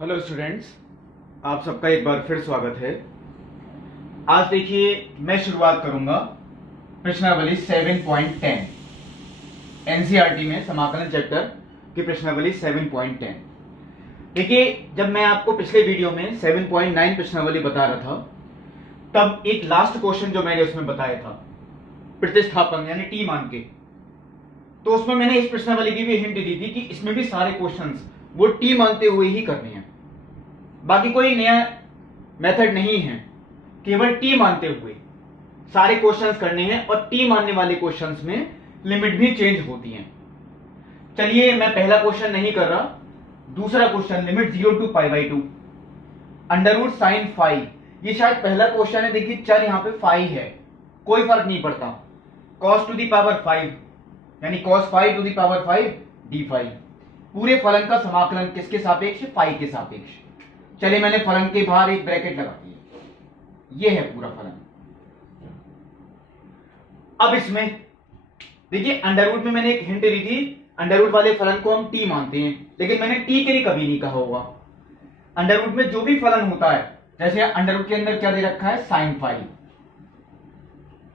Hello students, आप सबका एक बार फिर स्वागत है। आज देखिए मैं शुरुआत करूंगा प्रश्नावली 7.10 एनसीईआरटी में समाकलन चैप्टर की प्रश्नावली 7.10। देखिए, जब मैं आपको पिछले वीडियो में 7.9 प्रश्नावली बता रहा था, तब एक लास्ट क्वेश्चन जो मैंने उसमें बताया था प्रतिस्थापन यानी टी मान के, तो उसमें मैंने इस प्रश्नावली की भी हिंट दी थी कि इसमें भी सारे क्वेश्चंस वो टी मानते हुए ही करने हैं। बाकी कोई नया मेथड नहीं है, केवल टी मानते हुए सारे क्वेश्चंस करने हैं और टी मानने वाले क्वेश्चंस में लिमिट भी चेंज होती हैं। चलिए, मैं पहला क्वेश्चन नहीं कर रहा, दूसरा question limit 0 to π/2 under root sine five. ये शायद पहला क्वेश्चन है। देखिए, चल यहां पे फाइव है, कोई फर्क नहीं पड़ता। cos टू दी पावर 5 यानी cos 5 to the power 5 d5। पूरे फलन का समाकलन किसके सापेक्ष? फाइव के सापेक्ष। चलिए, मैंने फलन के बाहर एक ब्रैकेट लगा दिया, ये है पूरा फलन। अब इसमें देखिए, अंडर रूट में मैंने एक हिंट दी थी, अंडर रूट वाले फलन को हम टी मानते हैं, लेकिन मैंने टी के लिए कभी नहीं कहा होगा। अंडर रूट में जो भी फलन होता है, जैसे अंडर रूट के अंदर क्या दे रखा है? साइन फाइव,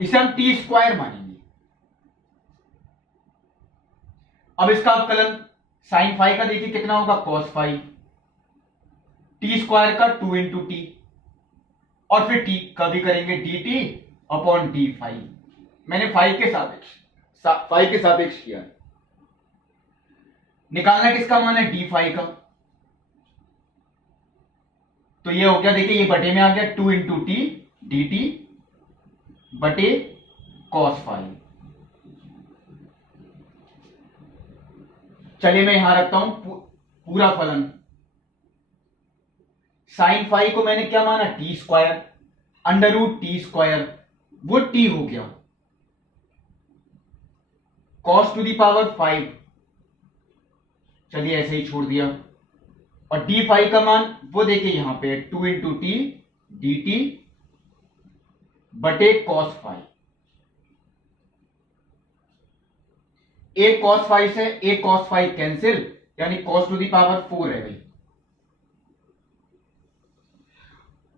इसे हम टी स्क्वायर मानेंगे। अब इसका अवकलन साइन फाइव का देखिए कितना होगा? Cos five. टी स्क्वायर का 2 इंटू टी, और फिर टी का भी करेंगे D T upon D five. मैंने फाइव के सापेक्ष किया। निकालना किसका मान है? डी फाइव का। तो ये हो गया, देखिए ये बटे में आ गया 2 इंटू टी डी टी बटे कॉस फाइव। चलिए, मैं यहां रखता हूं पूरा फलन। साइन फाइव को मैंने क्या माना? T square. Under root t square वो टी हो गया। कॉस टू दी पावर 5, चलिए ऐसे ही छोड़ दिया। और डी फाइव का मान वो देखिए यहां पे 2 इंटू टी डी टी बटे कॉस फाइव। एक कॉस फाइव से एक कॉस फाइव कैंसिल, यानी कॉस टू दी पावर 4 रह गई।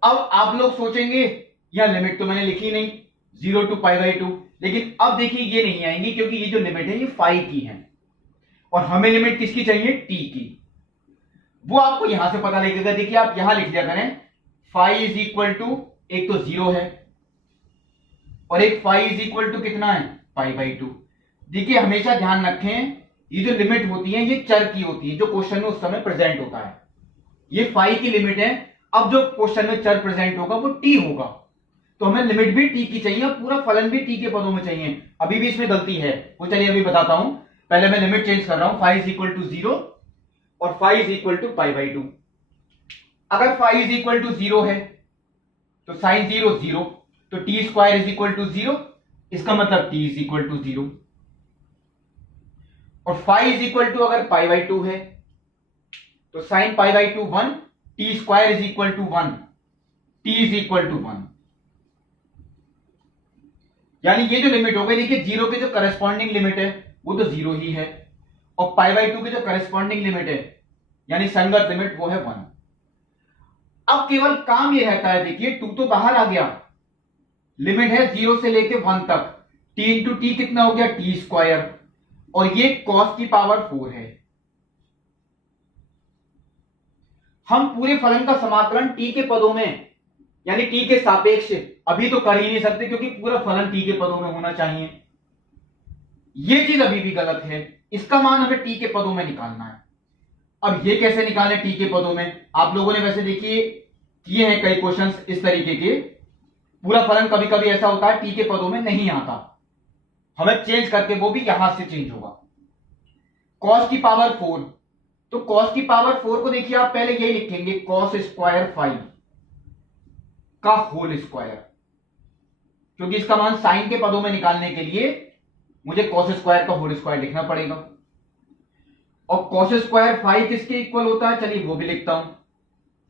अब आप लोग सोचेंगे यह लिमिट तो मैंने लिखी नहीं 0 to π/2, लेकिन अब देखिए ये नहीं आएंगी, क्योंकि ये जो लिमिट है ये 5 की है और हमें लिमिट किसकी चाहिए? टी की। वो आपको यहां से पता लगेगा। देखिए, आप यहां लिख दिया करें 5 इज इक्वल टू, एक तो 0 है और एक 5 इज इक्वल टू कितना है? π/2। देखिए, हमेशा ध्यान रखें, ये जो लिमिट होती है ये चर की होती है, जो क्वेश्चन में उस समय प्रेजेंट होता है। ये 5 की लिमिट है। अब जो क्वेश्चन में चर प्रेजेंट होगा वो टी होगा, तो हमें लिमिट भी टी की चाहिए और पूरा फलन भी टी के पदों में चाहिए। अभी भी इसमें गलती है, वो चलिए अभी बताता हूं। पहले मैं लिमिट चेंज कर रहा हूं, 5 इज इक्वल टू 0 और 5 इज इक्वल टू π/2। अगर 5 इज इक्वल टू 0 है तो साइन 0 0, तो t square is equal to 0, इसका मतलब टी इज इक्वल टू 0। और 5 इज इक्वल टू अगर π/2 है तो sine π/2 1, T square is equal to 1, T is equal to 1। यानी ये जो लिमिट हो गई, देखिए 0 के जो करस्पॉन्डिंग लिमिट है वो तो 0 ही है, और π/2 के जो करस्पॉन्डिंग लिमिट है यानी संगत लिमिट वो है 1। अब केवल काम ये रहता है, देखिए 2 तो बाहर आ गया, लिमिट है 0 से लेके 1 तक। टी इंटू टी कितना हो गया? टी स्क्वायर, और ये कॉस की पावर 4 है। हम पूरे फलन का समाकलन टी के पदों में यानी टी के सापेक्ष अभी तो कर ही नहीं सकते, क्योंकि पूरा फलन टी के पदों में होना चाहिए। यह चीज अभी भी गलत है, इसका मान हमें टी के पदों में निकालना है। अब ये कैसे निकालें टी के पदों में? आप लोगों ने वैसे देखिए किए हैं कई क्वेश्चंस इस तरीके के। पूरा फलन कभी कभी ऐसा होता है टी के पदों में नहीं आता, हमें चेंज करके वो भी यहां से चेंज होगा। कॉस की पावर 4, तो कॉस की पावर 4 को देखिए आप पहले यही लिखेंगे कॉस स्क्वायर 5 का होल स्क्वायर, क्योंकि इसका मान साइन के पदों में निकालने के लिए मुझे कॉस स्क्वायर का होल स्क्वायर लिखना पड़ेगा। और कॉस स्क्वायर 5 किसके इक्वल होता है? चलिए वो भी लिखता हूं,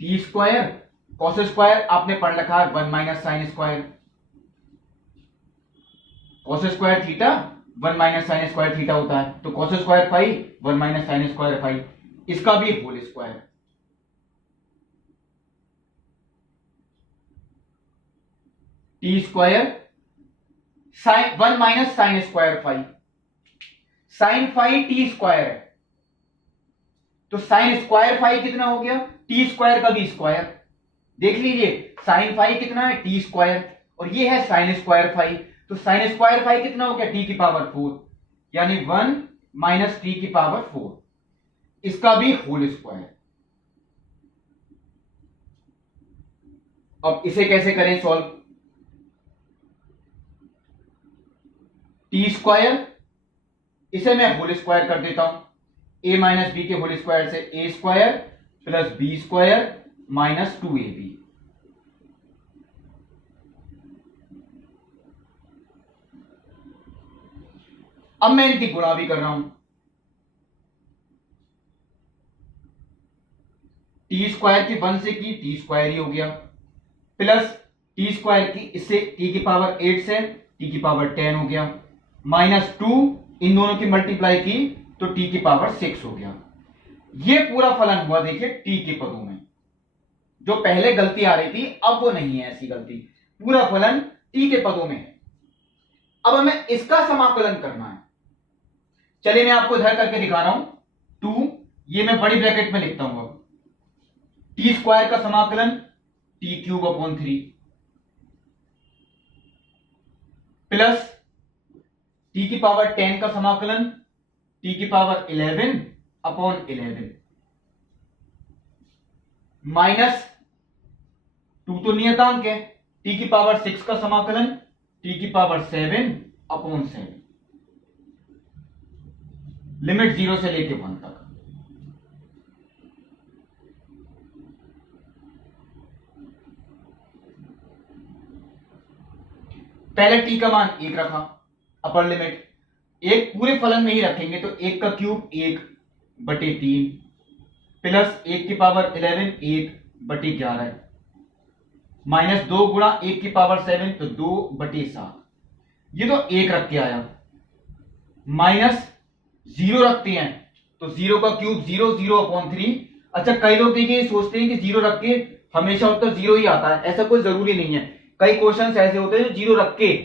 टी स्क्वायर। कॉस स्क्वायर आपने पढ़ रखा है 1 minus sine square, cos square theta 1 minus sine square theta होता है, तो cos square 5 1 minus sine square 5, इसका भी whole square. T square sine 1 minus sine square phi, sine phi t square है, तो साइन स्क्वायर फाई कितना हो गया, टी स्क्वायर का भी स्क्वायर। देख लीजिए साइन फाई कितना है, टी स्क्वायर, और ये है साइन स्क्वायर फाई, तो साइन स्क्वायर फाई कितना हो गया, टी की पावर 4, यानी 1 माइनस टी की पावर 4, इसका भी होल स्क्वायर। अब इसे कैसे करें सॉल्व, टी स्क्वायर, इसे मैं होल स्क्वायर कर देता हूं, ए माइनस बी के होल स्क्वायर से A square plus B square minus 2ab। अब मैं इनकी गुणा भी कर रहा हूं, टी स्क्वायर की 1 से की टी स्क्वायर ही हो गया, प्लस टी स्क्वायर की इससे टी की पावर 8 से टी की पावर 10 हो गया, माइनस 2 इन दोनों की मल्टीप्लाई की तो टी की पावर 6 हो गया। ये पूरा फलन हुआ देखिए टी के पदों में, जो पहले गलती आ रही थी अब वो नहीं है ऐसी गलती, पूरा फलन टी के पदों में है। अब हमें इसका समाकलन करना है, चलिए मैं आपको इधर करके दिखा रहा हूं, 2 ये मैं बड़ी ब्रैकेट में लिखता हूं, अब टी स्क्वायर का समाकलन T cube upon 3 plus T की पावर 10 का समाकलन टी की पावर 11 अपॉन 11 माइनस 2 तो नियतांक है, टी की पावर 6 का समाकलन टी की पावर 7 अपॉन 7, लिमिट 0 से लेके 1 तक। पहले टी का मान 1 रखा, अपर लिमिट, एक पूरे फलन में ही रखेंगे तो 1 का क्यूब 1 बटे 3 प्लस 1 की पावर 11 1 बटे 11 माइनस 2 गुणा 1 की पावर 7 तो 2 बटे 7, ये तो 1 रख के आया, माइनस 0 रखते हैं तो 0 का क्यूब 0 0 अपॉन 3। अच्छा कई लोग देखिए सोचते हैं कि 0 रख के हमेशा उत्तर 0 ही आता है, ऐसा कोई जरूरी नहीं है, कई क्वेश्चंस ऐसे होते हैं जो 0 रख के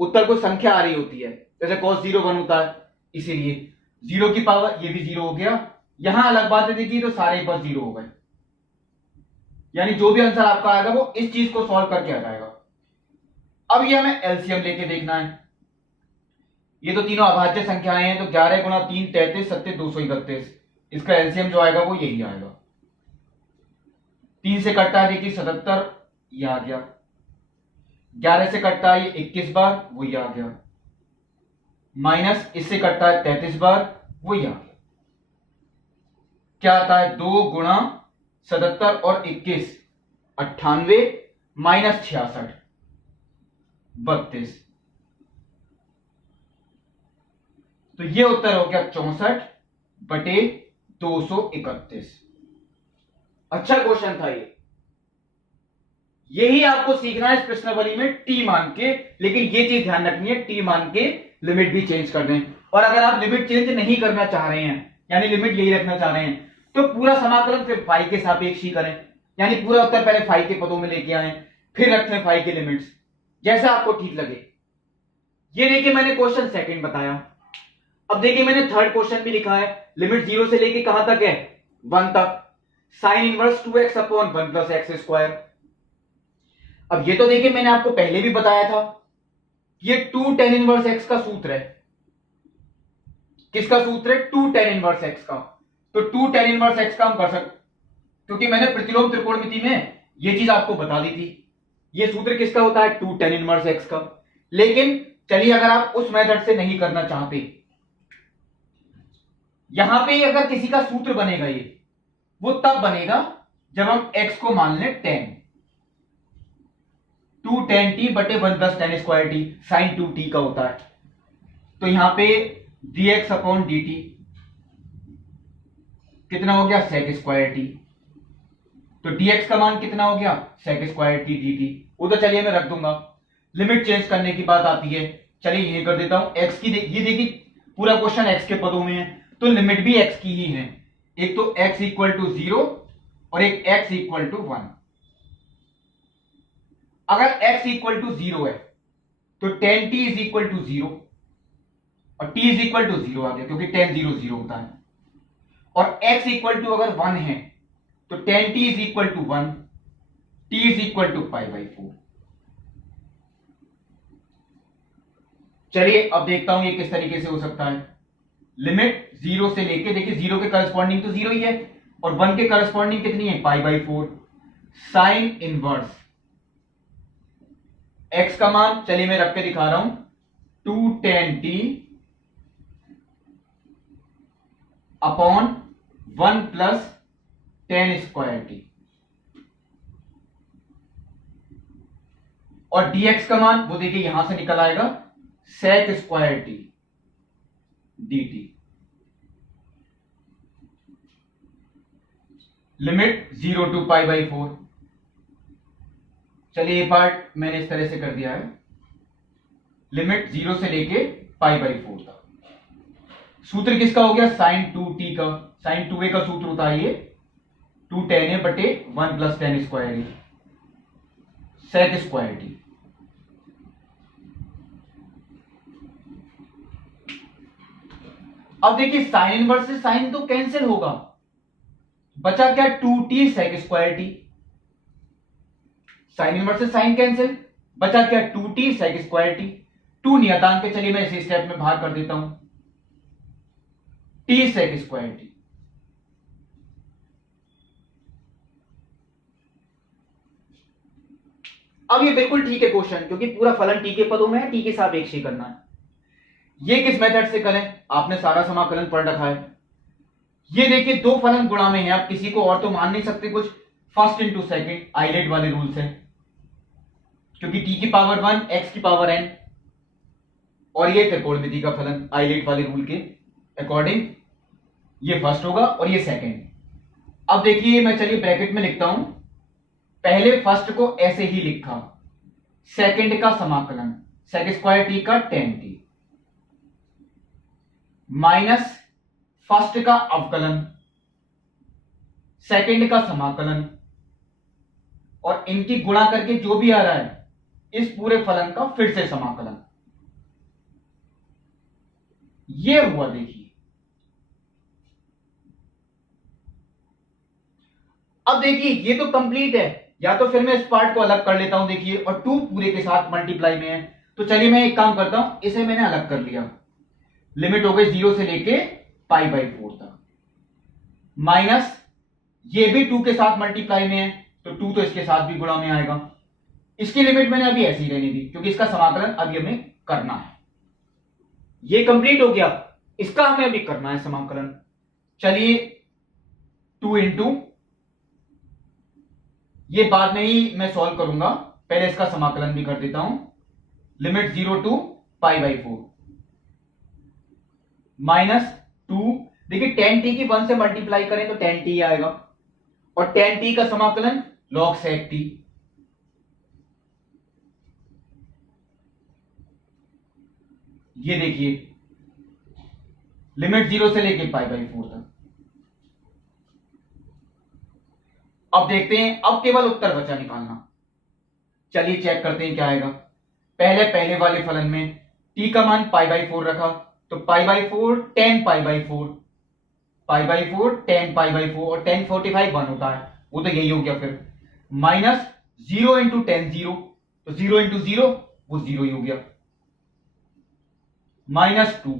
उत्तर को संख्या आ रही होती है, जैसे cos 0 1 होता है, इसीलिए 0 की पावर ये भी 0 हो गया। यहां अलग बात है देखिए तो सारे बस 0 हो गए, यानी जो भी आंसर आपका आएगा वो इस चीज को सॉल्व करके आ जाएगा। अब ये हमें एलसीएम लेके देखना है, ये तो तीनों अभाज्य संख्याएं हैं, तो 11 गुणा 3 33 7 231, इसका एलसीएम जो आएगा वो यही आएगा। 3 से कटता है देखिए 77, ये आ गया, 11 से कटता है 21 बार, वो ये आ गया, माइनस इससे कटता है 33 बार, वो ये आ गया, क्या आता है 2 गुणा 77 और 21 98 माइनस 66 32, तो ये उत्तर हो गया 64 बटे 231। अच्छा क्वेश्चन था ये, यही आपको सीखना है इस प्रश्नावली में टी मान के, लेकिन ये चीज ध्यान रखनी है टी मान के लिमिट भी चेंज कर दें, और अगर आप लिमिट चेंज नहीं करना चाह रहे हैं यानी लिमिट यही रखना चाह रहे हैं तो पूरा समाकलन फिर फाई के सापेक्ष ही करें, यानी पूरा उत्तर पहले फाई के पदों में लेके आए फिर रखें फाई के लिमिट्स, जैसा आपको ठीक लगे। ये देखिए मैंने क्वेश्चन सेकंड बताया, अब देखिए मैंने थर्ड क्वेश्चन भी लिखा है, लिमिट 0 से लेके कहां तक है 1 तक, sine inverse 2x upon 1 plus x square. अब ये तो देखिए मैंने आपको पहले भी बताया था, ये 2 tan इनवर्स x का सूत्र है, किसका सूत्र है 2 tan इनवर्स x का, तो 2 tan इनवर्स x का हम कर सकते, क्योंकि मैंने प्रतिलोम त्रिकोणमिति में ये चीज आपको बता दी थी, ये सूत्र किसका होता है 2 tan इनवर्स x का। लेकिन चलिए अगर आप उस मेथड से नहीं करना चाहते, यहां पे अगर किसी का सूत्र बनेगा ये वो तब बनेगा जब हम x को मान लें 10, 2 tan t बटे 1 plus tan square t, sine 2t का होता है, तो यहां पे dx अपॉन dt कितना हो गया sec स्क्वायर टी, तो dx का मान कितना हो गया sec स्क्वायर टी dt, वो तो चलिए मैं रख दूंगा, लिमिट चेंज करने की बात आती है, चलिए ये कर देता हूं x की, ये देखिए पूरा क्वेश्चन x के पदों में है तो लिमिट भी x की ही है, एक तो x इक्वल टू 0 और एक x इक्वल टू 1, अगर x इक्वल टू 0 है तो tan t is equal to 0, और t इज इक्वल टू 0 आ गया क्योंकि tan 0 0 होता है। और x इक्वल टू अगर 1 है तो tan t is equal to 1, t is equal to pi by 4। चलिए अब देखता हूं ये किस तरीके से हो सकता है। लिमिट 0 से लेके, देखिए 0 के करस्पॉन्डिंग तो 0 ही है और 1 के करस्पॉन्डिंग कितनी है, पाई बाई 4। साइन इनवर्स x का मान चलिए मैं रख के दिखा रहा हूं, 2 tan t upon 1 plus tan square T, और dx का मान वो देखिए यहां से निकल आएगा sec square t dt। Limit 0 to pi by 4। चलिए ये पार्ट मैंने इस तरह से कर दिया है, लिमिट 0 से लेके पाई बाई 4 तक। सूत्र किसका हो गया, साइन 2t का। साइन 2a का सूत्र होता है ये 2 tan a बटे 1 प्लस tan स्क्वायर ए sec स्क्वायर टी। अब देखिए साइन इनवर्स से साइन तो कैंसिल होगा, बचा क्या 2t sec square t. Sine inverse से साइन कैंसिल, बचा क्या 2t sec स्क्वायर टी। 2 नियतांक के, चलिए मैं इसी स्टेप में बाहर कर देता हूं, t sec स्क्वायर टी। अब ये बिल्कुल ठीक है क्वेश्चन, क्योंकि पूरा फलन t के पदों में है, t के सापेक्ष ही करना है। ये किस मेथड से करें, आपने सारा समाकलन पढ़ रखा है। ये देखिए दो फलन गुणा में है, आप किसी को और तो मान नहीं सकते कुछ, फर्स्ट इंटू सेकेंड आइलेट वाले रूल से, क्योंकि t की पावर 1 x की पावर n, और ये त्रिकोणमिति का फलन आइलेट वाले रूल के अकॉर्डिंग ये फर्स्ट होगा और ये सेकेंड। अब देखिए मैं चलिए ब्रैकेट में लिखता हूं, पहले फर्स्ट को ऐसे ही लिखा, सेकेंड का समाकलन sec स्क्वायर टी का tan t माइनस फर्स्ट का अवकलन सेकंड का समाकलन, और इनकी गुणा करके जो भी आ रहा है इस पूरे फलन का फिर से समाकलन। ये हुआ देखिए। अब देखिए ये तो कंप्लीट है, या तो फिर मैं इस पार्ट को अलग कर लेता हूं देखिए, और 2 पूरे के साथ मल्टीप्लाई में है, तो चलिए मैं एक काम करता हूं, इसे मैंने अलग कर लिया। लिमिट हो गई 0 से लेके पाई बाई 4 तक, माइनस ये भी 2 के साथ मल्टीप्लाई में है तो 2 तो इसके साथ भी गुणा में आएगा। इसकी लिमिट मैंने अभी ऐसी ही रहने दी क्योंकि इसका समाकलन अभी हमें करना है। ये कंप्लीट हो गया, इसका हमें अभी करना है समाकलन। चलिए 2 इंटू, ये बाद में ही मैं सॉल्व करूंगा, पहले इसका समाकलन भी कर देता हूं। Limit 0 to pi by 4 minus 2, देखिए tan t की 1 से मल्टीप्लाई करें तो tan t आएगा, और tan t का समाकलन log sec t। ये देखिए लिमिट 0 से लेके पाई बाई 4 तक। अब देखते हैं, अब केवल उत्तर बचा निकालना। चलिए चेक करते हैं क्या आएगा। पहले वाले फलन में t का मान पाई बाई 4 रखा, तो पाई by 4 tan pi by 4, pi by 4 tan pi by 4, और tan 45 1 होता है, वो तो यही हो गया। फिर माइनस 0 इंटू tan 0, तो 0 इंटू 0 वो 0 ही हो गया, minus 2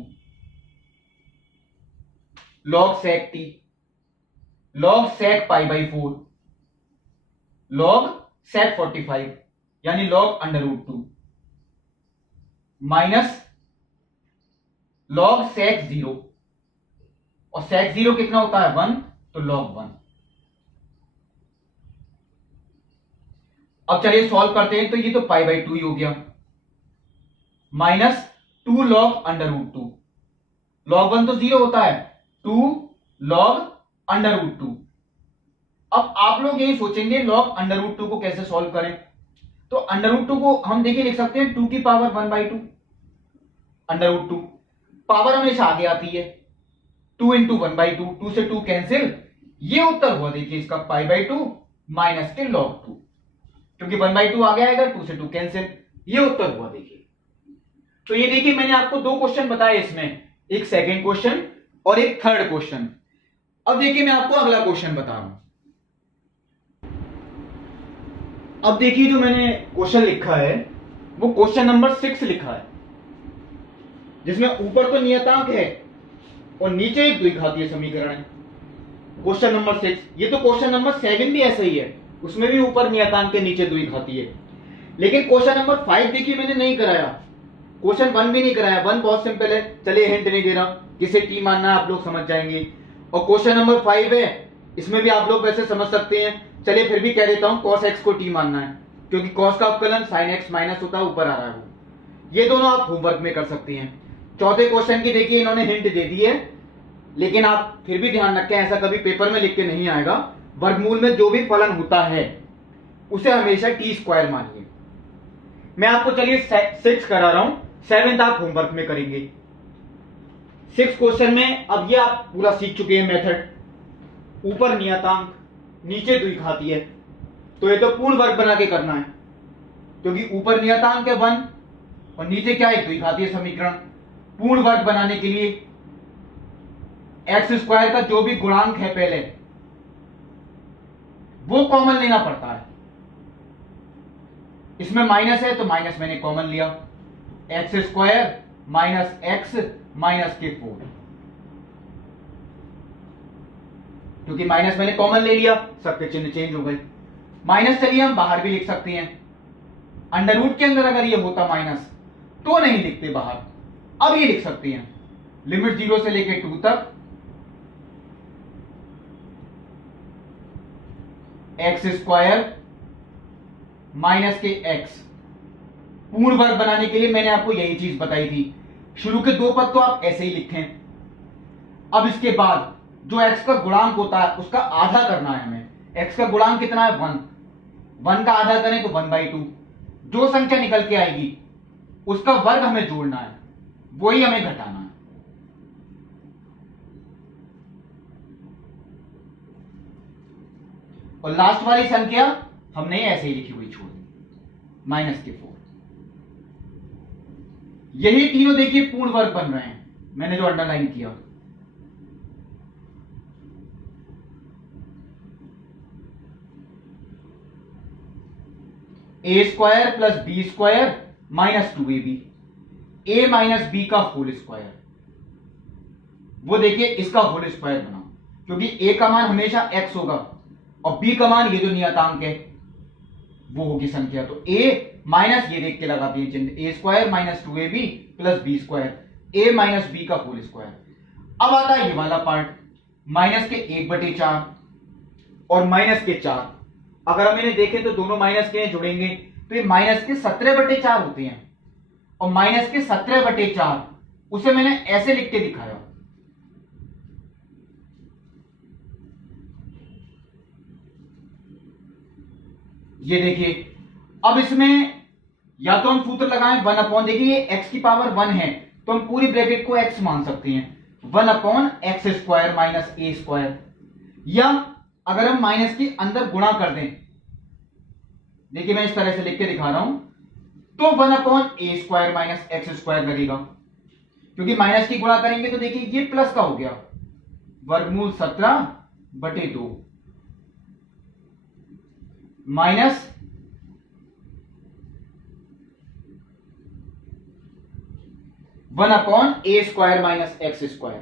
log sec t, log sec pi by 4, log sec 45 यानी log under root 2, minus log sec 0, और sec 0 कितना होता है 1, तो log 1। अब चलिए सॉल्व करते हैं, तो ये तो पाई बाई 2 ही हो गया, minus 2 log under root 2, log 1 तो 0 होता है, 2 log अंडर रूट 2। अब आप लोग यही सोचेंगे log अंडर रूट 2 को कैसे सॉल्व करें, तो अंडर रूट 2 को हम देखिए लिख सकते हैं 2 की power 1 by 2 under root 2, power हमेशा आगे आती है, 2 इंटू 1 बाई 2, 2 से 2 कैंसिल, ये उत्तर हुआ देखिए इसका पाई बाई 2 माइनस के log 2। क्योंकि 1/2 आ गया, अगर 2 से 2 कैंसिल, ये उत्तर हुआ। देखिए तो ये देखिए मैंने आपको 2 क्वेश्चन बताए इसमें, एक सेकंड क्वेश्चन और एक थर्ड क्वेश्चन। अब देखिए मैं आपको अगला क्वेश्चन बता रहा हूं। अब देखिए जो मैंने क्वेश्चन लिखा है वो क्वेश्चन नंबर 6 लिखा है, जिसमें ऊपर तो नियतांक है और नीचे एक द्विघातीय समीकरण है। क्वेश्चन नंबर 6, ये तो क्वेश्चन नंबर 7 भी ऐसा ही है, उसमें भी ऊपर नियतांक के नीचे द्विघातीय है। लेकिन क्वेश्चन नंबर 5 देखिए मैंने नहीं कराया, क्वेश्चन 1 भी नहीं कराया। 1 बहुत सिंपल है, चलिए हिंट नहीं दे रहा, किसे टी मानना है आप लोग समझ जाएंगे। और क्वेश्चन नंबर 5 है, इसमें भी आप लोग वैसे समझ सकते हैं, चलिए फिर भी कह देता हूं cos x को टी मानना है, क्योंकि cos का अवकलन sin x माइनस होता है, ऊपर आ रहा है वो। ये दोनों आप होमवर्क में कर सकते हैं। चौथे क्वेश्चन की देखिए इन्होंने हिंट दे दी है, लेकिन आप फिर भी ध्यान रखें, ऐसा कभी पेपर में लिख के नहीं आएगा। वर्गमूल में जो भी फलन होता है उसे हमेशा टी स्क्वायर मानिए। मैं आपको चलिए 6 करा रहा हूं, 7th आप होमवर्क में करेंगे। 6 क्वेश्चन में अब ये आप पूरा सीख चुके हैं मेथड, ऊपर नियतांक नीचे द्विघातीय है, तो ये तो पूर्ण वर्ग बना के करना है, क्योंकि ऊपर नियतांक है 1 और नीचे क्या है, द्विघातीय समीकरण। पूर्ण वर्ग बनाने के लिए एक्स स्क्वायर का जो भी गुणांक है पहले वो कॉमन लेना पड़ता है। इसमें माइनस है तो माइनस मैंने कॉमन लिया, x square minus x minus के 4, क्योंकि माइनस मैंने कॉमन ले लिया, सबके चिन्ह चेंज हो गए। माइनस चलिए हम बाहर भी लिख सकते हैं, अंडर रूट के अंदर अगर ये होता माइनस तो नहीं लिखते बाहर, अब ये लिख सकते हैं लिमिट 0 से लेके 2 तक एक्स स्क्वायर माइनस के एक्स। पूर्ण वर्ग बनाने के लिए मैंने आपको यही चीज बताई थी। शुरू के 2 पद तो आप ऐसे ही लिखें। अब इसके बाद जो x का गुणांक होता है उसका आधा करना है हमें। x का गुणांक कितना है, 1 का आधा करें तो 1/2। जो संख्या निकल के आएगी उसका वर्ग हमें जोड़ना है, वही हमें घटाना है। और लास्ट वाली संख्या हमने ऐसे ही लिखी हुई छोड़ दी, माइनस के 4। यही तीनों देखिए पूर्ण वर्ग बन रहे हैं, मैंने जो अंडरलाइन किया। A square plus B square minus 2ab, A minus B का होल स्क्वायर, वो देखिए इसका होल स्क्वायर बना, क्योंकि ए का मान हमेशा x होगा और b का मान ये जो नियतांक है वो होगी संख्या। तो a माइनस, ये देख के लगाते हैं चिन्ह, A square minus 2ab plus B square, A minus B का होल स्क्वायर। अब आता है ये वाला पार्ट, माइनस के 1/4 और माइनस के 4। अगर हम इन्हें देखें तो दोनों माइनस के जुड़ेंगे तो ये माइनस के 17/4 होते हैं, और माइनस के 17/4 उसे मैंने ऐसे लिख के दिखाया। ये देखिए, अब इसमें या तो हम सूत्र लगाएं 1/, देखिए ये x की पावर 1 है तो हम पूरी ब्रैकेट को x मान सकते हैं, 1/x स्क्वायर माइनस ए स्क्वायर। या अगर हम माइनस के अंदर गुणा कर दें, देखिए मैं इस तरह से लिख के दिखा रहा हूं, तो 1/a square minus x square लगेगा, क्योंकि माइनस की गुणा करेंगे तो देखिए ये प्लस का हो गया, वर्गमूल 17/2 minus 1/a square minus x square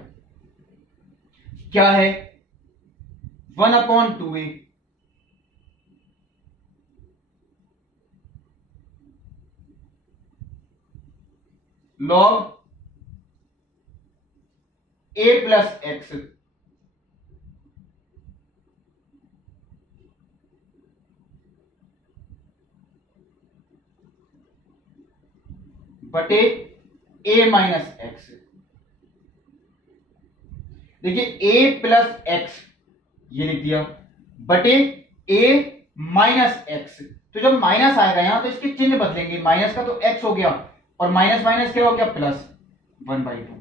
क्या है, 1/2a। log a plus x बटे a माइनस एक्स। देखिए a प्लस एक्स ये लिख दिया बटे a माइनस एक्स। तो जब माइनस आएगा यहां तो इसके चिन्ह बदलेंगे, माइनस का तो x हो गया और माइनस माइनस क्या हो गया, प्लस 1/2।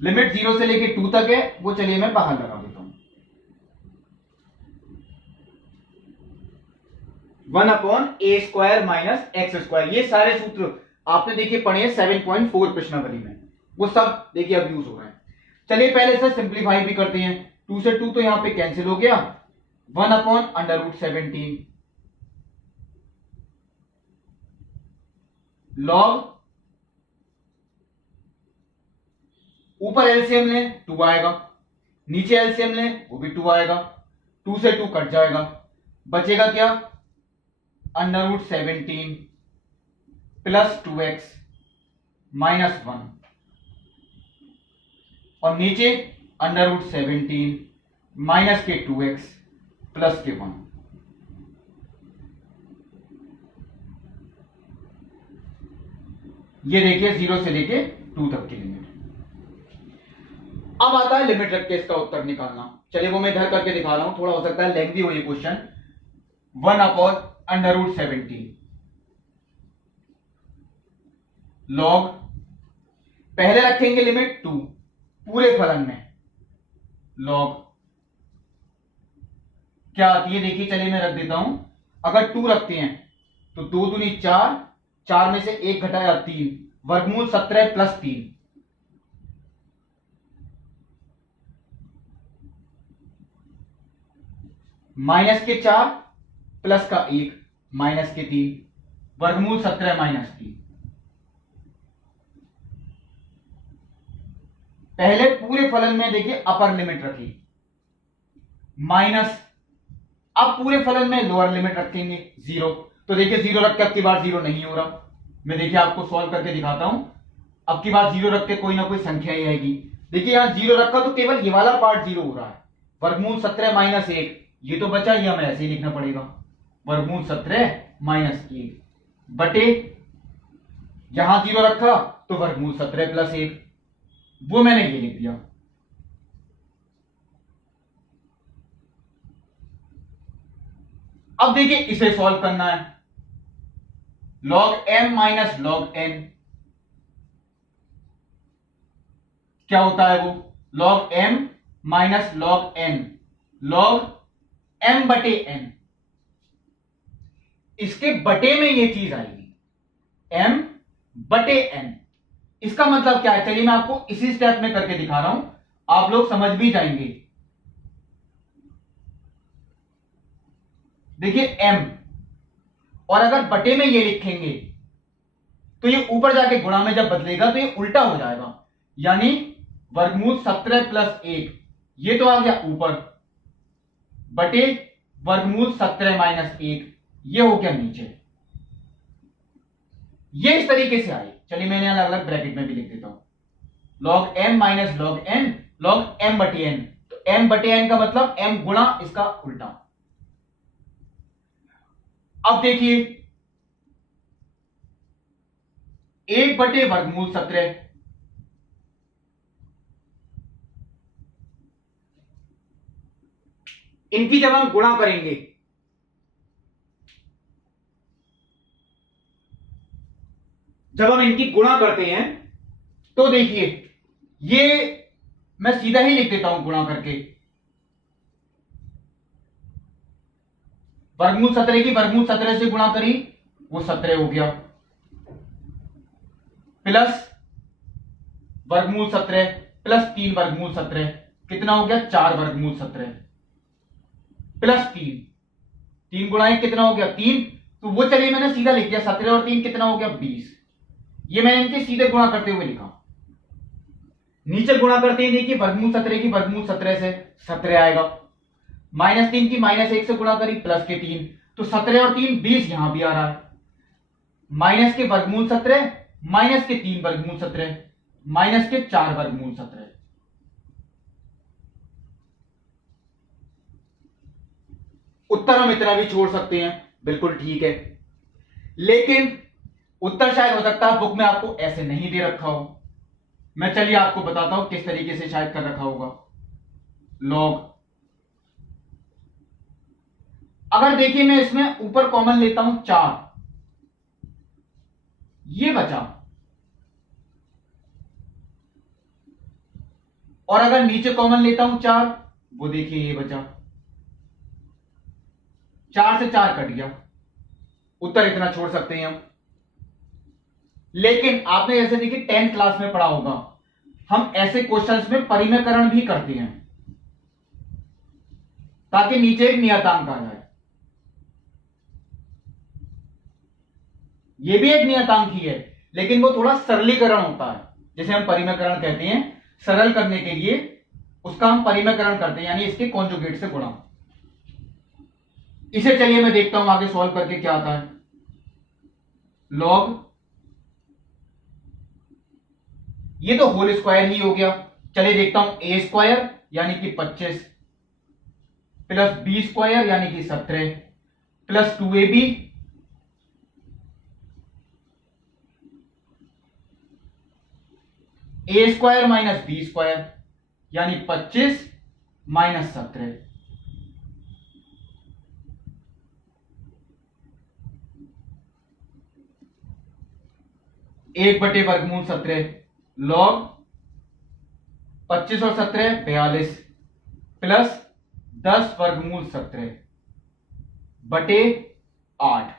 लिमिट 0 से लेके 2 तक है, वो चलिए मैं बाहर लगा देता हूं। 1/a² minus x²। ये सारे सूत्र आपने देखिए पढ़े हैं 7.4 प्रश्नावली में, वो सब देखिए अब यूज हो रहे हैं। चलिए पहले से सिंप्लीफाई भी करते हैं। 2 से 2 तो यहां पे कैंसिल हो गया, 1/√17 लॉग, ऊपर एलसीएम लें 2 आएगा, नीचे एलसीएम लें वो भी 2 आएगा, 2 से 2 कट जाएगा, बचेगा क्या, √17 प्लस 2x माइनस 1, और नीचे √17 माइनस के 2x प्लस के 1। ये देखिए 0 से लेके 2 तक की लिमिट। अब आता है लिमिट रख के इसका उत्तर निकालना। चलिए वो मैं इधर करके दिखा रहा हूं, थोड़ा हो सकता है लेंथी हो ये क्वेश्चन। 1/√17 लॉग, पहले रखेंगे लिमिट 2 पूरे फलन में, लॉग क्या आती है देखिए, चलिए मैं रख देता हूं। अगर 2 रखते हैं तो 2 दूनी 4, 4 में से 1 घटाया 3, वर्गमूल 17 प्लस 3, माइनस के 4 प्लस का 1 माइनस के 3, वर्गमूल 17 माइनस 3। पहले पूरे फलन में देखिए अपर लिमिट रखी माइनस, अब पूरे फलन में लोअर लिमिट रखेंगे 0। तो देखिए 0 रख के अब की बार 0 नहीं हो रहा, मैं देखिए आपको सॉल्व करके दिखाता हूं। अब की बार 0 रख के कोई ना कोई संख्या ही आएगी। देखिए यहां 0 रखा तो केवल ये वाला पार्ट 0 हो रहा है, वर्गमूल 17 माइनस 1, ये तो बचा, ये हमें ऐसे ही लिखना पड़ेगा, वर्गमूल 17 माइनस 1 बटे, यहां 0 रखा तो वर्गमूल 17 प्लस 1, वो मैंने ये लिख दिया। अब देखिए इसे सॉल्व करना है, log m minus log n क्या होता है वो, log m minus log n, log m बटे n, इसके बटे में ये चीज आएगी m बटे n। इसका मतलब क्या है, चलिए मैं आपको इसी स्टेप में करके दिखा रहा हूं, आप लोग समझ भी जाएंगे। देखिए m, और अगर बटे में ये लिखेंगे तो ये ऊपर जाके गुणा में जब बदलेगा तो ये उल्टा हो जाएगा, यानी वर्गमूल 17 प्लस 1, ये तो आ गया ऊपर, बटे वर्गमूल 17 माइनस 1, ये हो गया नीचे। ये इस तरीके से आई, चलिए मैंने अलग अलग ब्रैकेट में भी लिख देता हूं, log m minus log n, log m बटे n, तो m बटे n का मतलब m गुणा इसका उल्टा। अब देखिए 1 बटे वर्गमूल 17, इनकी जब हम गुणा करेंगे जब हम इनकी गुणा करते हैं तो देखिए ये मैं सीधा ही लिख देता हूं गुणा करके, वर्गमूल 17 की वर्गमूल 17 से गुणा करी वो 17 हो गया, प्लस वर्गमूल 17 प्लस 3 वर्गमूल 17 कितना हो गया, 4 वर्गमूल 17 प्लस 3, 3 गुणा 1 कितना हो गया 3, तो वो चलिए मैंने सीधा लिख दिया, 17 और 3 कितना हो गया 20। ये मैंने इनके सीधे गुणा करते हुए लिखा। नीचे गुणा करते ही देखिए वर्गमूल 17 की वर्गमूल 17 से 17 आएगा, माइनस 3 की माइनस 1 से गुणा करी प्लस के 3, तो 17 और 3 20 यहां भी आ रहा है, माइनस के वर्गमूल 17 माइनस के 3 वर्गमूल 17 माइनस के 4 वर्गमूल 17। उत्तर हम इतना भी छोड़ सकते हैं, बिल्कुल ठीक है, लेकिन उत्तर शायद हो सकता है बुक में आपको ऐसे नहीं दे रखा हो। मैं चलिए आपको बताता हूं किस तरीके से शायद कर रखा होगा। लॉग, अगर देखिए मैं इसमें ऊपर कॉमन लेता हूं 4, ये बचा, और अगर नीचे कॉमन लेता हूं 4, वो देखिए ये बचा, 4 से 4 कट गया, उत्तर इतना छोड़ सकते हैं हम। लेकिन आपने जैसे देखिए 10th क्लास में पढ़ा होगा, हम ऐसे क्वेश्चंस में परिमेयकरण भी करते हैं ताकि नीचे एक नियतांक आ जाए। ये भी एक नियतांक ही है, लेकिन वो थोड़ा सरलीकरण होता है, जिसे हम परिमेयकरण कहते हैं। सरल करने के लिए उसका हम परिमेयकरण करते हैं, यानी इसके कॉन्जुगेट से गुणा। इसे चलिए मैं देखता हूं आगे सॉल्व करके क्या आता है। लॉग, ये तो होल स्क्वायर ही हो गया। चलिए देखता हूं, ए स्क्वायर यानी कि 25 प्लस बी स्क्वायर यानी कि 17 प्लस 2ab ए स्क्वायर माइनस बी स्क्वायर यानी 25 माइनस 17। एक बटे वर्गमूल 17 लॉग 25 और 17 42 प्लस 10 वर्गमूल 17 बटे 8।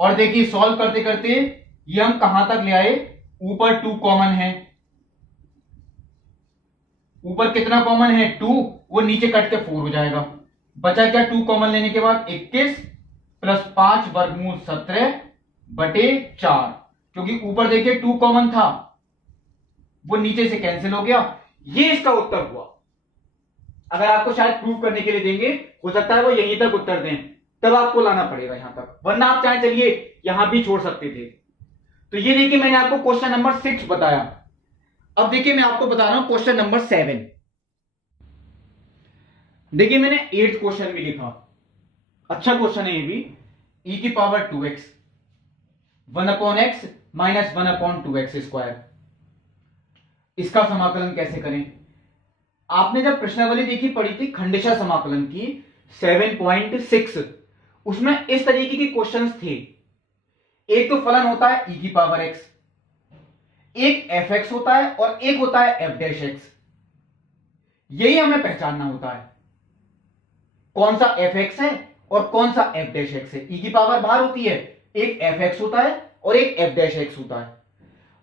और देखिए सॉल्व करते करते ये हम कहां तक ले आए, ऊपर 2 कॉमन है। ऊपर कितना कॉमन है 2, वो नीचे कट के 4 हो जाएगा। बचा क्या 2 कॉमन लेने के बाद 21 प्लस 5 वर्गमूल 17 बटे 4। क्योंकि ऊपर देखिए 2 कॉमन था, वो नीचे से कैंसिल हो गया। ये इसका उत्तर हुआ। अगर आपको शायद प्रूव करने के लिए देंगे, हो सकता है वो यहीं तक उत्तर दें, तब आपको लाना पड़ेगा यहां तक, वरना आप चाहे चलिए यहां भी छोड़ सकते थे। तो ये देखिए मैंने आपको क्वेश्चन नंबर 6 बताया। अब देखिए मैं आपको बता रहा हूं क्वेश्चन नंबर 7। देखिए मैंने 8th क्वेश्चन भी लिखा, अच्छा क्वेश्चन है ये भी। e की power 2x 1/x minus 1/2x square, इसका समाकलन कैसे करें। आपने जब प्रश्नावली देखी पढ़ी थी खंडिशा समाकलन की 7.6, उसमें इस तरीके के क्वेश्चंस थे। एक तो फलन होता है e की पावर x, एक fx होता है और एक होता है f डैश x। यही हमें पहचानना होता है कौन सा fx है और कौन सा f डैश x है। e की पावर बाहर होती है, एक fx होता है और एक f डैश x होता है।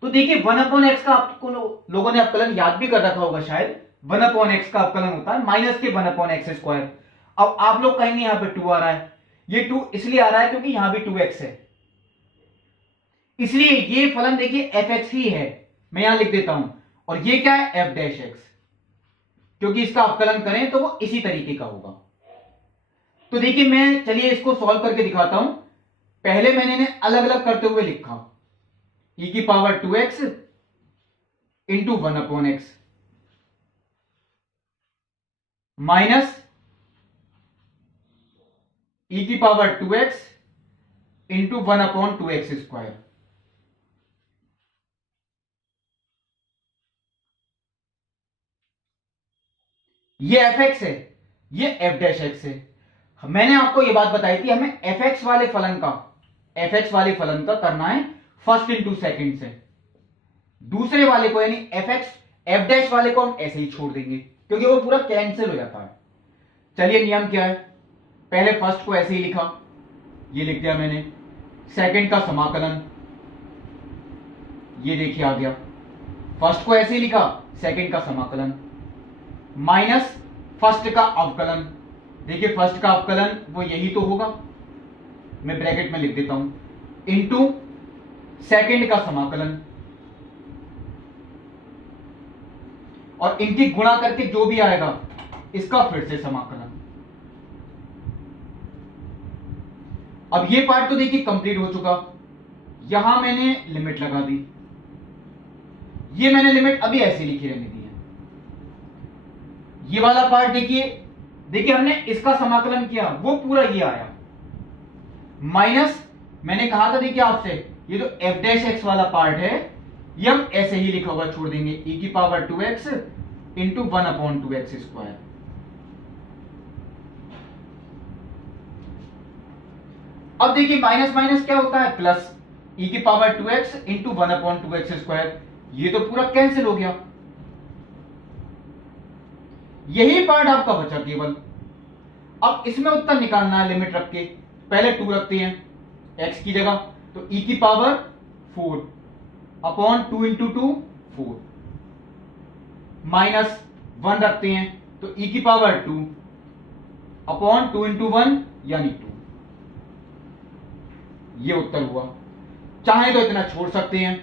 तो देखिए 1/x का आपको लोगों ने अवकलन याद भी कर रखा होगा शायद। 1/x का अवकलन होता है माइनस के 1/x स्क्वायर। अब आप लोग कहेंगे यहां पे 2 आ रहा है, ये 2 इसलिए आ रहा है क्योंकि यहां भी 2x है, इसलिए ये फलन देखिए fx ही है। मैं यहां लिख देता हूं, और ये क्या है f डैश x, क्योंकि इसका अवकलन करें तो वो इसी तरीके का होगा। तो देखिए मैं चलिए इसको सॉल्व करके दिखाता हूं। पहले मैंने इन्हें अलग अलग करते हुए लिखा, e की power 2x into 1/x minus e की power 2x into 1/2x square. ये fx है, ये f डैश x है। मैंने आपको ये बात बताई थी हमें fx वाले फलन का करना है फर्स्ट इंटू सेकंड से। दूसरे वाले को यानी f डैश वाले को हम ऐसे ही छोड़ देंगे क्योंकि वो पूरा कैंसिल हो जाता है। चलिए नियम क्या है, पहले फर्स्ट को ऐसे ही लिखा, ये लिख दिया मैंने। सेकंड का समाकलन, ये देखिए आ गया। फर्स्ट को ऐसे ही लिखा, सेकंड का समाकलन माइनस फर्स्ट का अवकलन। देखिए फर्स्ट का अवकलन वो यही तो होगा, मैं ब्रैकेट में लिख देता हूं, इंटू सेकंड का समाकलन, और इनकी गुणा करके जो भी आएगा इसका फिर से समाकलन। अब ये पार्ट तो देखिए कंप्लीट हो चुका। यहां मैंने लिमिट लगा दी, ये मैंने लिमिट अभी ऐसे लिखी रहने दी है। ये वाला पार्ट देखिए हमने इसका समाकलन किया, वो पूरा ये आया माइनस। मैंने कहा था देखिए आपसे, ये जो f डैश x वाला पार्ट है ये हम ऐसे ही लिखा हुआ छोड़ देंगे, e की power 2x into 1/2x square. अब देखिए माइनस माइनस क्या होता है प्लस, e की power 2x into 1/2x square. ये तो पूरा कैंसिल हो गया, यही पार्ट आपका बचा केवल। अब इसमें उत्तर निकालना है लिमिट रख के, पहले 2 रखते हैं x की जगह, तो e की पावर 4 अपॉन 2 इंटू 2 4, माइनस 1 रखते हैं तो e की पावर 2 अपॉन 2 इंटू 1 यानी 2। ये उत्तर हुआ। चाहे तो इतना छोड़ सकते हैं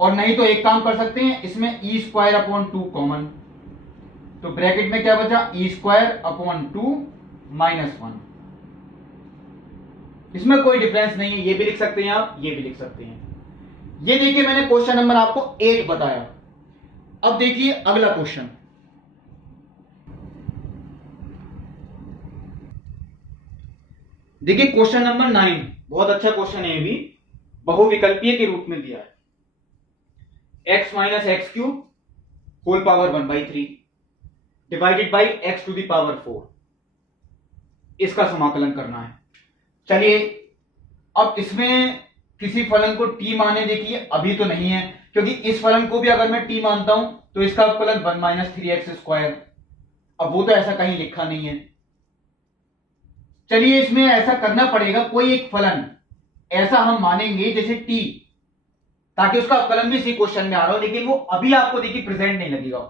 और नहीं तो एक काम कर सकते हैं, इसमें ई स्क्वायर अपॉन 2 कॉमन, तो ब्रैकेट में क्या बचा, ई स्क्वायर अपॉन 2 माइनस 1। इसमें कोई डिफरेंस नहीं है, ये भी लिख सकते हैं आप, ये भी लिख सकते हैं। ये देखिए मैंने क्वेश्चन नंबर आपको 8 बताया। अब देखिए अगला क्वेश्चन, देखिए क्वेश्चन नंबर 9, बहुत अच्छा क्वेश्चन है, ये भी बहुविकल्पीय के रूप में दिया है। x minus x cube whole power 1/3 divided by x to the power 4, इसका समाकलन करना है। चलिए अब इसमें किसी फलन को t माने, देखिए अभी तो नहीं है, क्योंकि इस फलन को भी अगर मैं t मानता हूं तो इसका अवकलन 1 माइनस 3x स्क्वायर, अब वो तो ऐसा कहीं लिखा नहीं है। चलिए इसमें ऐसा करना पड़ेगा, कोई एक फलन ऐसा हम मानेंगे जैसे t, ताकि उसका अवकलन भी इसी क्वेश्चन में आ रहा हो, लेकिन वो अभी आपको देखिए प्रेजेंट नहीं लगेगा।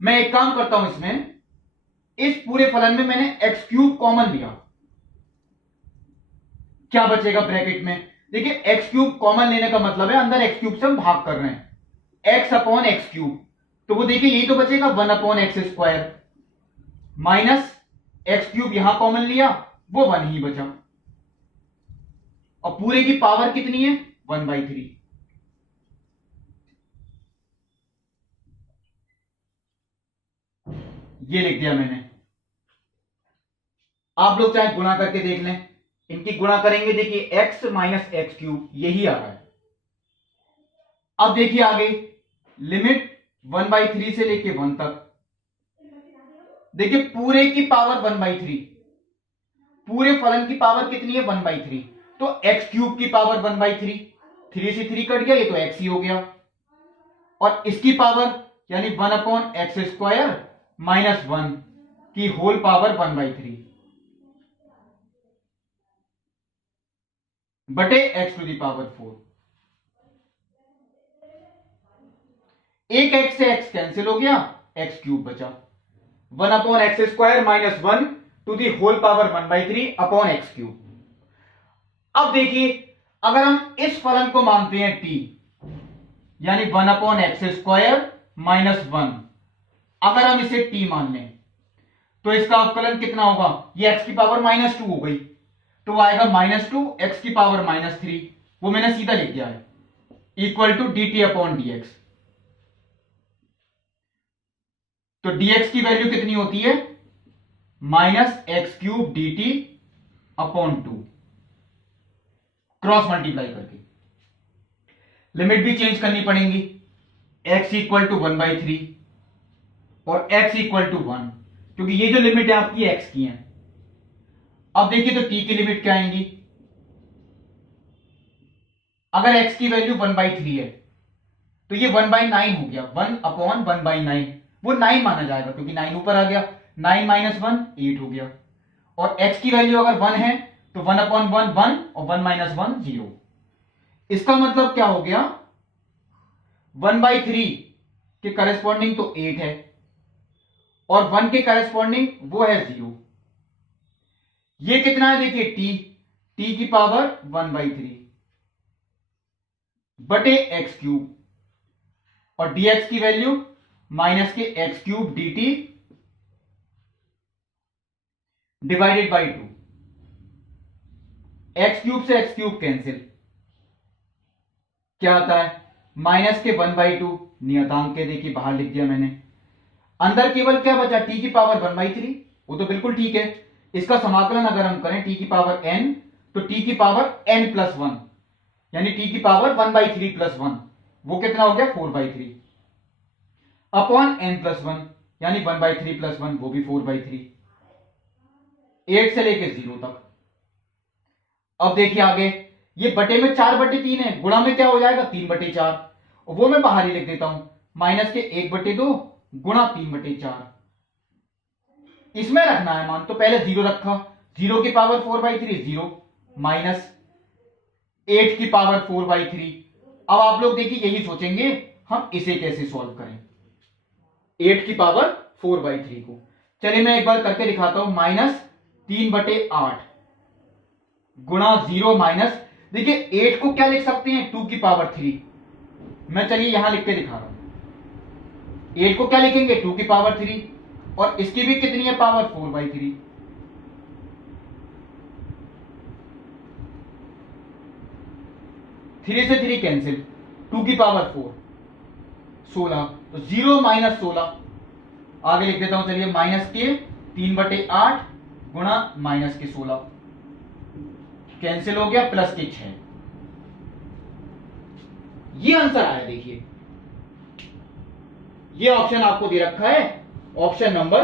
मैं एक काम करता हूं, इसमें इस पूरे फलन में मैंने एक्स क्यूब कॉमन लिया, क्या बचेगा ब्रैकेट में, देखिए एक्स क्यूब कॉमन लेने का मतलब है अंदर एक्स क्यूब से हम भाग कर रहे हैं, एक्स अपॉन एक्स क्यूब, तो वो देखिए यही तो बचेगा 1 upon x square, minus x cube यहां कॉमन लिया, वो 1 ही बचा, और पूरे की पावर कितनी है 1/3। ये लिख दिया मैंने। आप लोग चाहे गुणा करके देख लें, इनकी गुणा करेंगे, देखिए x माइनस एक्स क्यूब यही आ रहा है। अब देखिए आगे लिमिट 1/3 से लेके 1 तक, देखिए पूरे की पावर 1/3, पूरे फलन की पावर कितनी है 1/3, तो x क्यूब की पावर 1/3, 3 से 3 कट गया, ये तो x ही हो गया, और इसकी पावर यानी 1 अपॉन एक्स स्क्वायर माइनस 1 की होल पावर 1/3 बटे x टू दी पावर 4। एक x से x कैंसिल हो गया, x क्यूब बचा, 1 upon x square minus 1 to the whole power 1/3 upon x cube. अब देखिए अगर हम इस फलन को मानते हैं t, यानी 1 अपॉन एक्स स्क्वायर माइनस 1, अगर हम इसे t मान लें तो इसका अवकलन कितना होगा, ये x की पावर -2 हो गई, तो वो आएगा -2 x की पावर -3, वो मैंने सीधा लिख दिया है, equal to dt upon dx। तो dx की वैल्यू कितनी होती है -x³ dt upon 2, cross multiply करके लिमिट भी चेंज करनी पड़ेगी, x इक्वल टू 1/3 और x इक्वल टू 1, क्योंकि ये जो लिमिट है आपकी x की है। अब देखिए तो t की लिमिट क्या आएंगी, अगर x की वैल्यू 1/3 है तो ये 1/9 हो गया, 1 अपॉन 1/9, वो 9 माना जाएगा क्योंकि 9 ऊपर आ गया, 9 माइनस 1 8 हो गया, और x की वैल्यू अगर 1 है तो 1 अपॉन 1 1 और 1 माइनस 1 0। इसका मतलब क्या हो गया, 1/3 के करेस्पॉन्डिंग तो 8 है और 1 के करेस्पॉन्डिंग वो है 0। ये कितना है देखिए t की पावर 1/3 बटे एक्स क्यूब, और dx की वैल्यू माइनस के x³ dt divided by 2, x³ से x³ कैंसिल, क्या आता है माइनस के 1/2, नियतांक के देखिए बाहर लिख दिया मैंने, अंदर केवल क्या बचा t की पावर 1/3, वो तो बिल्कुल ठीक है। इसका समाकलन अगर हम करें t की पावर n, तो t की पावर n प्लस 1 यानी t की पावर 1/3 प्लस 1, वो कितना हो गया 4/3 अपॉन n प्लस 1 यानी 1/3 प्लस 1, वो भी 4/3, 8 से लेके 0 तक। अब देखिए आगे ये बटे में 4/3 है, गुणा में क्या हो जाएगा 3/4, वो मैं बाहर ही लिख देता हूं, माइनस के 1/2 गुणा 3/4, इसमें रखना है मान, तो पहले 0 रखा, 0 की पावर 4/3 0 माइनस 8 की पावर 4/3। अब आप लोग देखिए यही सोचेंगे हम इसे कैसे सॉल्व करें 8 की पावर 4/3 को। चलिए मैं एक बार करके दिखाता हूं। -3/8 गुणा 0 माइनस, देखिए 8 को क्या लिख सकते हैं 2 की पावर 3। मैं चलिए यहां लिख के दिखा रहा हूं। 8 को क्या लिखेंगे 2 की पावर 3 और इसकी भी कितनी है पावर 4/3। 3 से 3 कैंसिल, 2 की पावर 4 16, तो 0 माइनस 16 आगे लिख देता हूं। चलिए माइनस के 3/8 गुणा माइनस के 16 कैंसिल हो गया, प्लस के 6। ये आंसर आया। देखिए ये ऑप्शन आपको दे रखा है, ऑप्शन नंबर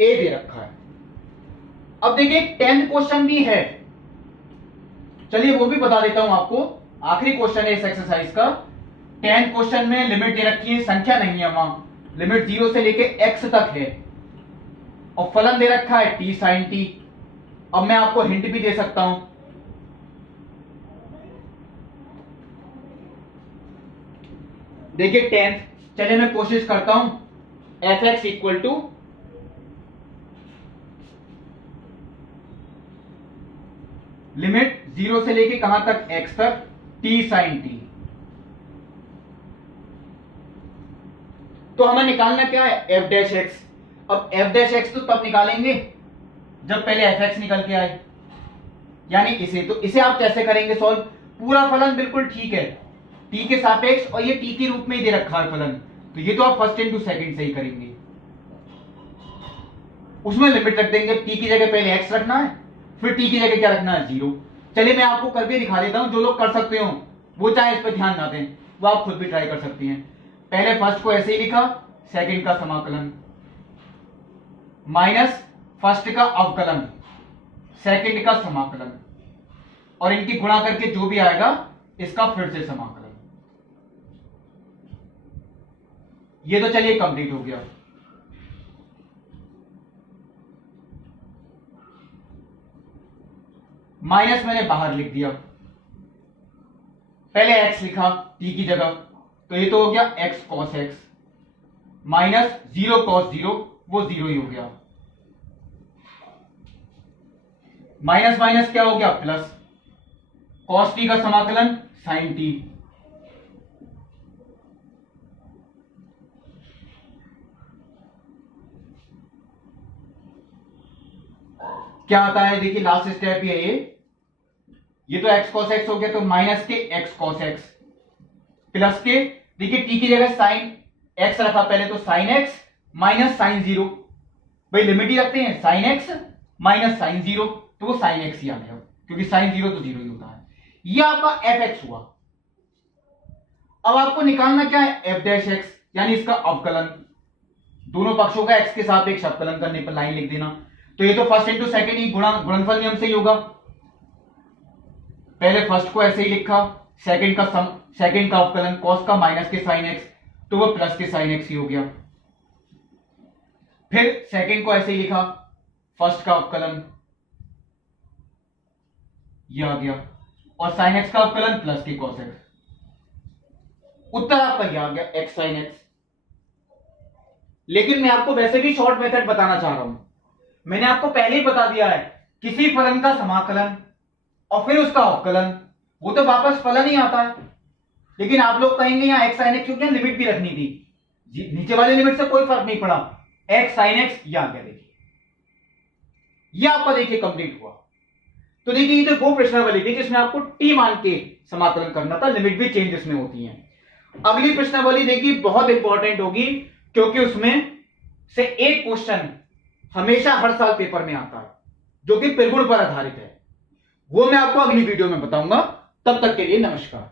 ए दे रखा है। अब देखिए 10th क्वेश्चन भी है, चलिए वो भी बता देता हूं आपको। आखिरी क्वेश्चन है इस एक्सरसाइज का। 10th क्वेश्चन में लिमिट दे रखी है, संख्या नहीं है वहां, लिमिट 0 से लेके x तक है और फलन दे रखा है t sin t। अब मैं आपको हिंट भी दे सकता हूं। देखिए 10th, चलिए मैं कोशिश करता हूं। f(x) इक्वल टू लिमिट 0 से लेके कहां तक x तक t sin t। तो हमें निकालना क्या है f'(x). अब f'(x) तो तब निकालेंगे जब पहले fx निकल के आए, यानी इसे। तो इसे आप कैसे करेंगे सॉल्व? पूरा फलन बिल्कुल ठीक है t के सापेक्ष और ये t के रूप में ही दे रखा है फलन, तो ये तो आप फर्स्ट इनटू सेकंड से ही करेंगे। उसमें लिमिट रख देंगे, t की जगह पहले x रखना है, फिर t की जगह क्या रखना है 0। चलिए मैं आपको करके दिखा देता हूं। जो लोग कर सकते हो वो चाहे इस पर ध्यान ना दें, वो आप खुद भी ट्राई कर सकती हैं। पहले फर्स्ट को ऐसे ही लिखा, सेकंड का समाकलन माइनस फर्स्ट का अवकलन, सेकंड का समाकलन, और इनकी गुणा करके जो भी आएगा इसका फिर से समाकलन। ये तो चलिए कंप्लीट हो गया। माइनस मैंने बाहर लिख दिया, पहले x लिखा t की जगह, तो ये तो हो गया x cos x minus 0 cos 0, वो 0 ही हो गया। माइनस माइनस क्या हो गया प्लस, cos t का समाकलन sin t। क्या आता है देखिए लास्ट स्टेप ये तो x cos x हो गया, तो माइनस के x cos x प्लस के, देखिए t की जगह साइन x रखा पहले, तो साइन x माइनस साइन 0। भाई लिमिट ही रखते हैं, साइन x माइनस साइन 0, तो वो साइन x ही आ गया, क्योंकि साइन 0 तो 0 ही होता है। ये आपका fx हुआ। अब आपको निकालना क्या है f'(x), यानी इसका अवकलन। दोनों पक्षों का x के सापेक्ष अवकलन करने पर लाइन लिख देना। तो ये तो फर्स्ट इंटू सेकंड ही गुणनफल नियम से ही होगा। पहले फर्स्ट को ऐसे ही लिखा, सेकंड का अवकलन cos का माइनस के sin x, तो वो प्लस के sin x ही हो गया। फिर सेकंड को ऐसे ही लिखा, फर्स्ट का अवकलन ये आ गया, और sin x का अवकलन प्लस के cos x। उत्तर आपका ये आ गया x sin x। लेकिन मैं आपको वैसे भी शॉर्ट मेथड बताना चाह रहा हूं। मैंने आपको पहले ही बता दिया है, किसी फलन का समाकलन और फिर उसका अवकलन, वो तो वापस फलन ही आता है। लेकिन आप लोग कहेंगे यहाँ x sin x, क्योंकि लिमिट भी रखनी थी, नीचे वाले लिमिट से कोई फर्क नहीं पड़ा, x sin x ये आ गया। देखिए ये आपका देखिए कंप्लीट हुआ। तो देखिए ये तो वो प्रश्नावली थी जिसमें आपको t मान के समाकलन करना था, लिमिट भी चेंज इसमें होती है। अगली प्रश्नावली देखिए बहुत इंपॉर्टेंट होगी, क्योंकि उसमें से एक क्वेश्चन हमेशा हर साल पेपर में आता है, जो कि त्रिगुण पर आधारित है। वो मैं आपको अगली वीडियो में बताऊंगा। तब तक के लिए नमस्कार।